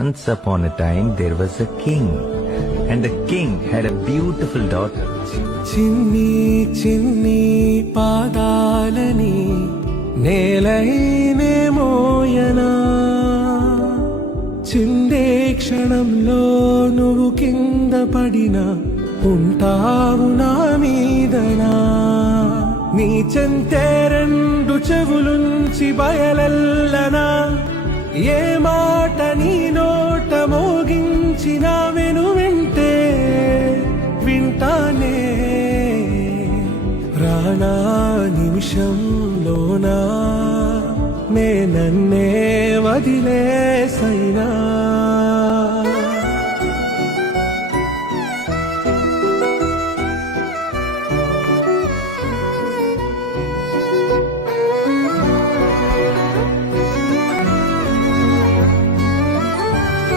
Once upon a time there was a king, and the king had a beautiful daughter. చిన్ని చిన్ని పాదాలని నేలైనే మోయనా, చిందే క్షణంలో నువ్వు కింద పడినా ఉంటావు నా మీదనా. నీ చెంతే రెండు చెవులుంచి బయలెల్లనా, ఏ మాట నీ నోట మోగించిన వెను వింటే వింటానే. రానా నిమిషంలోనా నే నన్నే వదిలేసైనా